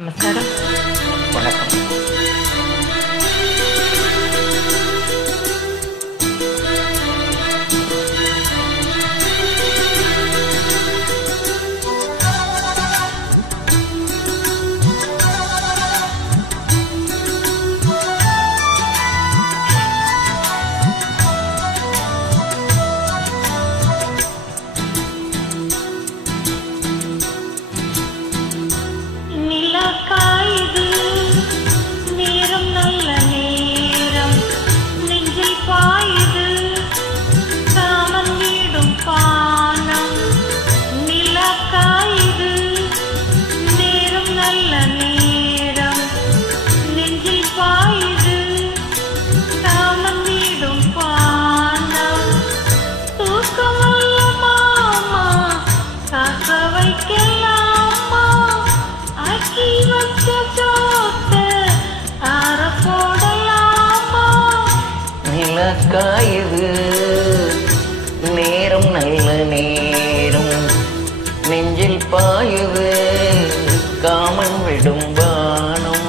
நமஸ்காரம். வணக்கம். நிலக்காயுது நேரம் நல்ல நேரம் நெஞ்சில் பாயுது காமன் விடும் பானம்.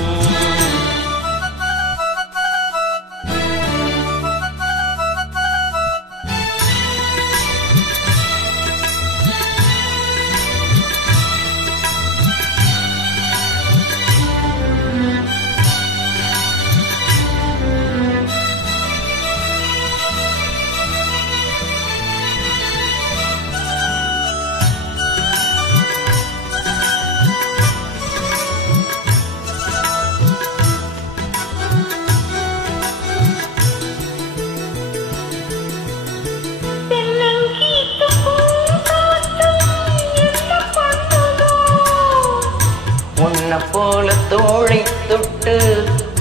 உன்னை போல தோளை தொட்டு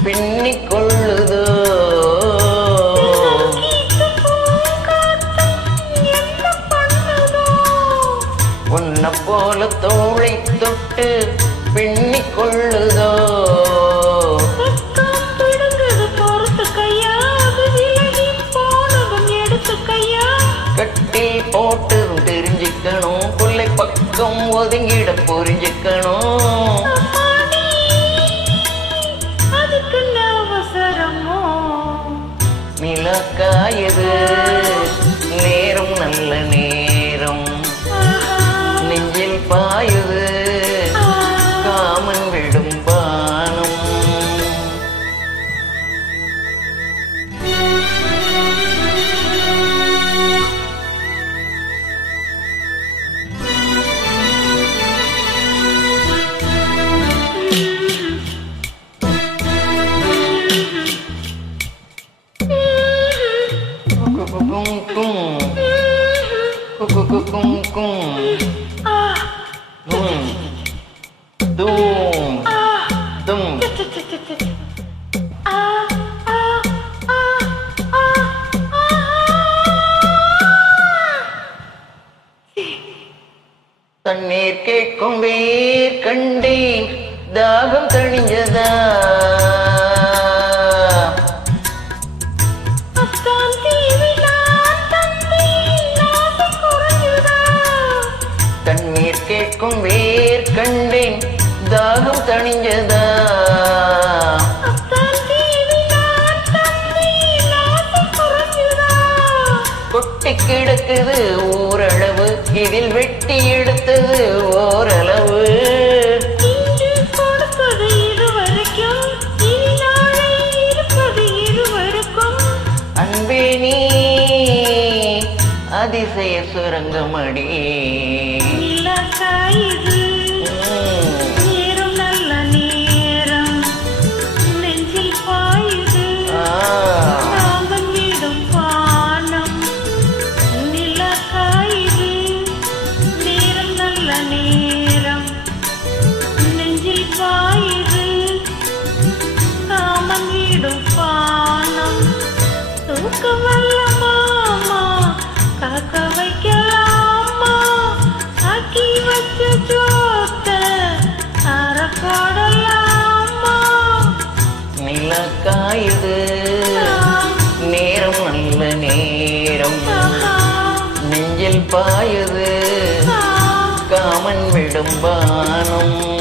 பின்னிக் கொள்ளுதோ, உன்னை போல தோளை தொட்டு பின்னிக் கொள்ளுதோ. கட்டில் போட்டதும் தெரிஞ்சுக்கணும், கொல்லை பக்கம் ஒதுங்கிட புரிஞ்சுக்கணும். நிலக்காயது நேரம் நல்ல நேரம் நெஞ்சில் பாயுது காமன் விடும் பானம். தண்ணீர் கேட்கும் வேர் கண்டேன் தாகம் தணிஞ்சதா, தண்ணீர் கேட்கும் வேர் கண்டேன் தாகம் தணிஞ்சதா. கொட்டி கிடக்குது ஓரளவு, இதில் வெட்டி எடுத்தது ஓரளவு. அன்பே நீ அதிசய சுரங்கமடி. நிலக்காயுது நேரம் நல்ல நேரம் நெஞ்சில் பாயுது காமன் விடும் பானம்.